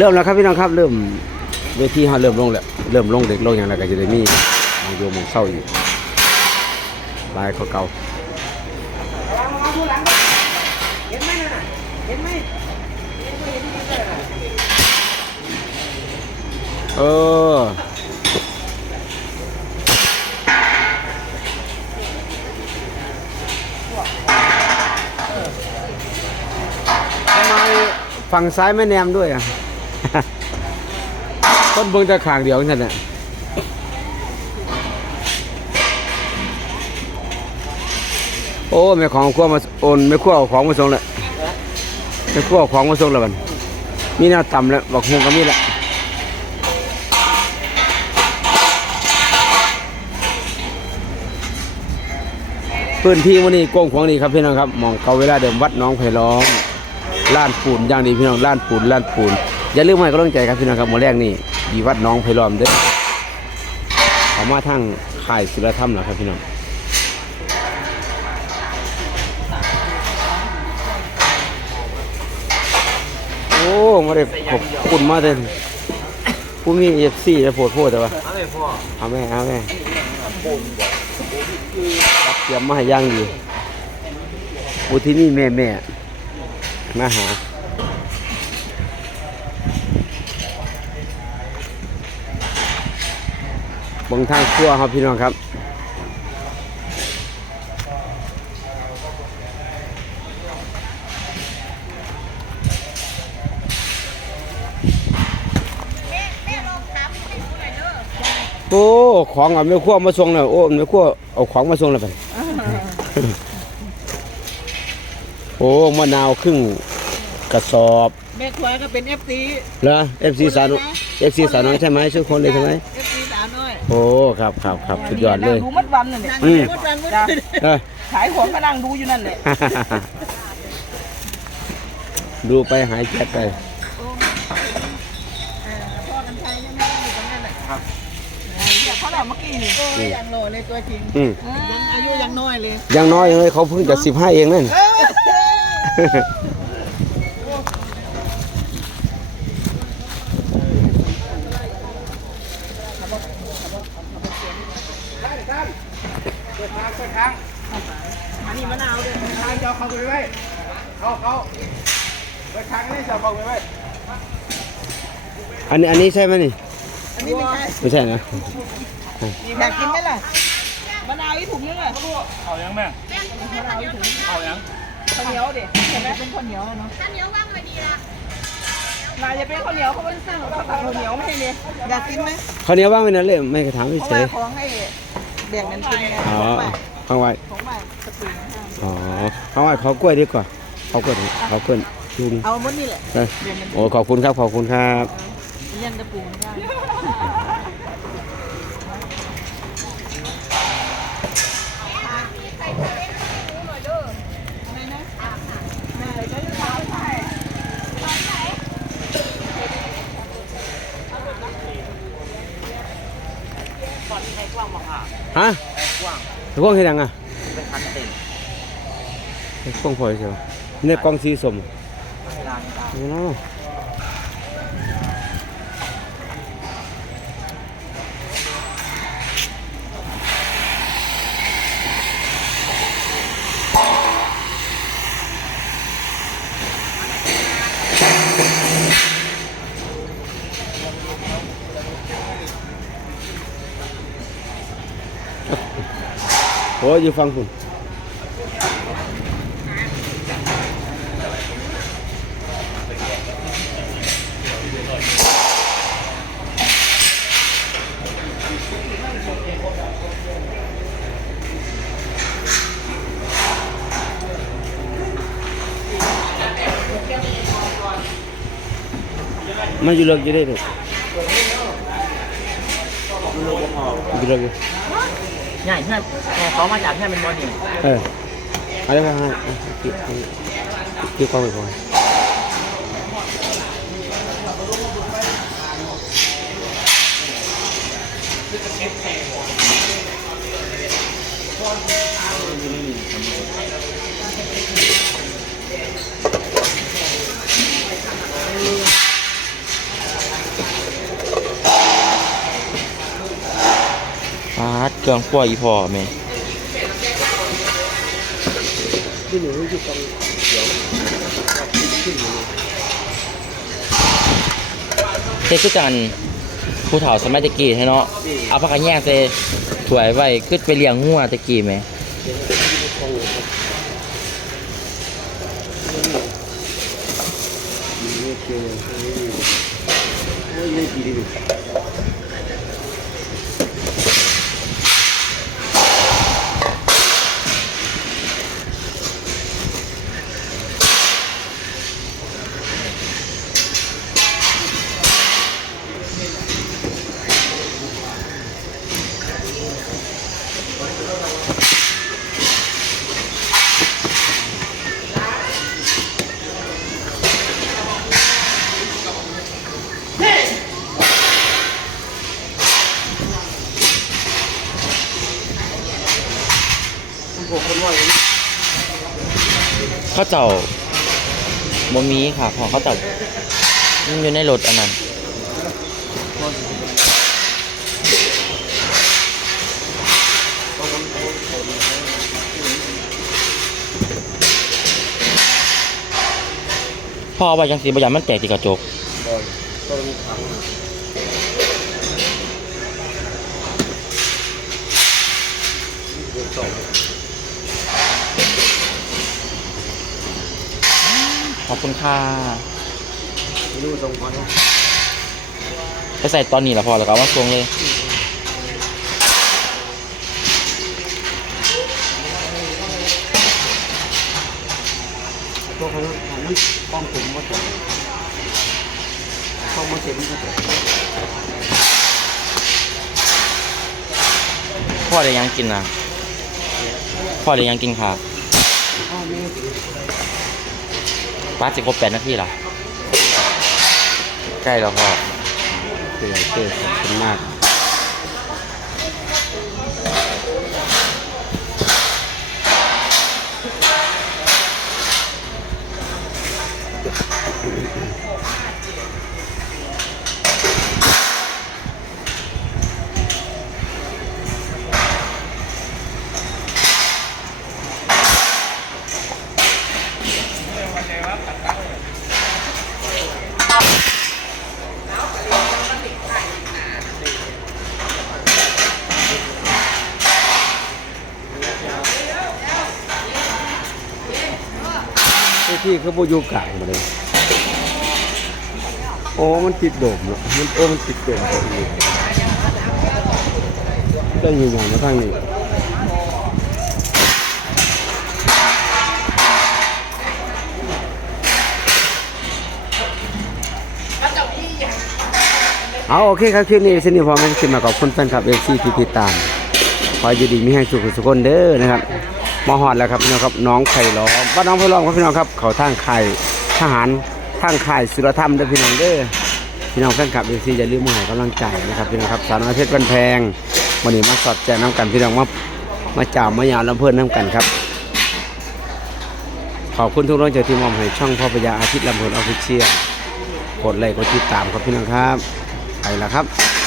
เริ่มแล้วครับพี่น้องครับเริ่มเวทีเขาเริ่มลงแล้วเริ่มลงเด็กลงอย่างไรก็จะได้มีมองโยมมองเศร้าอยู่ลายเขาเก่าเห็นไหมน่ะเห็นไหมเออทำไมฝั่งซ้ายไม่แนมด้วยอะ ต้นเบิ่งแต่ขางเดียวนั่นแหละโอ้แม่ของขั้วมาโอนแม่ขั้วของมาส่งแล้วแม่ขั้วของมาส่งแล้วมันมีแนวต่ำแล้วบอกหงก็มีแล้วพื้นที่วันนี้กว้างขวางดีครับพี่น้องครับมองเกาเวลาเดิมวัดน้องไผ่ล้อมล้านปูนอย่างดีพี่น้องล้านปูนล้านปูน อย่าลืมให้กำลังใจครับพี่น้องครับหมอแรกนี่ดีวัดน้องไผ่ล้อมเด้อขอมาทั้งค่ายศิลธรรมนะครับพี่น้องโอ้มาได้ขอบคุณมากเลยผู้มีเอฟซีแล้วโพดโพดแต่ว่าเอาเลยพ่อเอาแม่เอาแม่รับเตรียมมาให้ย่างดีอุที่นี่แม่แม่มาหา บางทางครัวครับพี่น้องครับโอ้ของเอาไม่ขั้วมาส่งแล้วโอ้ไม่ขั้วเอาของมาส่งแล้วไปโอ้มะนาวครึ่งกระสอบแม่ครัวก็เป็นเอฟซีเหรอ FC สาวน้อย FC สาวน้อยใช่ไหมช่วยคนเลยใช่ไหมเอฟซีสาวน้อย โอ้ครับครับครับสุดยอดเลย ดูมัดวันนั่นแหละอืมพูดกันพูดจ้ะกันเออขายของก็นั่งดูอยู่นั่นแหละดูไปหายแจ๊กไปเออพ่อกันชัยเนี่ยไม่ได้อยู่ตรงนั้นแหละเนี่ยเขาเราเมื่อกี้นี่โอ้ยยังโหล่เลยตัวจริง อืมยังอายุยังน้อยเลยอยังน้อยเลยเขาเพิ่งจะสิบห้าเองนั่นเอออันนี้มะนาวด้วย ทางเจ้าเข้าไปไว้เขาเขาไป ทางนี้เจ้าเข้าไปไว้อันนี้อันนี้ใช่ไหมนี่ อันนี้ไม่ใช่ไม่ใช่นะ อยากกินไหมล่ะมะนาวอีถุงนึงอะเอายังแม่เอายังข้าวเหนียวดิใช่ไหมเป็นข้าวเหนียวอะเนาะข้าวเหนียวว่างไว้ดีละนายจะเป็นข้าวเหนียวเขาไม่ได้สร้างข้าวเหนียวไม่ใช่เนี่ยอยากกินไหมเขาวเหนี้ยวว่างไว้นั่นเลยไม่กระถามเพไม่ราะเฉว่ายของให้แบ่งกันกินไงอ๋อของใหม่ข้างไว้ของใหม่สปริงอ๋อข้างไว้เขากล้วยดีกว่าเขากล้วยดีเขากล้วย ดูนี่เอาหมดนี่แหละเออโอ้ขอบคุณครับขอบคุณครับยังจะปรุงได้ฮะกล้องเห็นยังอะเป็นคันเต็มกล้องพอยใช่ไหมในกล้องสีส้ม ร้านตาอ๋อโอ้ยอยู่ฟังคุณ มันอยู่เลิกอยู่ได้เลยอยู่เลิกอยู่ใหญ่ใช่เขามาจากแค่เป็นบอดี้เออเอาเลยครับให้เอาเกี่ยวเกี่ยวความไปก่อนเรื่องคั่วอีพอแม่ที่หนูรู้สึกต้องเดี๋ยวขึ้นเฮ็ดคือกันผู้เฒ่าสมัยตะกี้ให้เนาะเอาผักกระแยงใส่ถวยไว้คือไปเลี้ยงงัวตะกี้แหม นี่คือนี่นี่กี่ดีเขาเจ้าบ่มีค่ะพอเขาเจ้ามันอยู่ในรถอันนั้นพ่อเอาไว้จังสีบยากมันแตกที่กระจกต้องขัง ขอบคุณค่ะไม่รู้ตรงพอนะไปใส่ตอนนี้ละพอแล้วก็เอามาส่งเลยพวกเขาทำนั้นป้องผมว่าจะป้องมาเสร็จมันก็จะพ่อได้ยังกินนะพ่อได้ยังกินค่ะพ่อแม่ ป้าจะครบแปดนาทีหรอ ใกล้แล้วพ่อเตือนเตือนขอบคุณมาก ที่เขาโบอยู่กลางมาเลยโอ้มันติดโดมเนาะมันโอ้มันติดโดมพอดีได้ยินอย่างมาทางนี้ เอาโอเคครับคลิปนี้เสนิทพอแม่นขึ้นมาขอบคุณแฟนคลับเอฟซีที่ติดตามขออยู่ดีมีให้สุขสุขคนเด้อนะครับมาหอดแล้วครับพี่น้องครับน้องไข่ล้อมบ้านน้องไผ่ล้อมครับพี่น้องครับเขาทางไข่ทหารทางไข่สุรธรรมเด้อพี่น้องเด้อพี่น้องแฟนคลับเอฟซีอย่าลืมมาให้กำลังใจนะครับพี่น้องครับสาวน้อยเพชรบ้านแพงวันนี้มาสอดแจกน้ำกันพี่น้องมามาจ่ามายาวลำเพื่อนน้ำกันครับขอบคุณทุกท่านที่มอมให้ช่องพ่อพญาอาทิตย์ลำเพลินออฟฟิเชียลกดไลค์กดติดตามครับพี่น้องครับ ไปแล้วครับ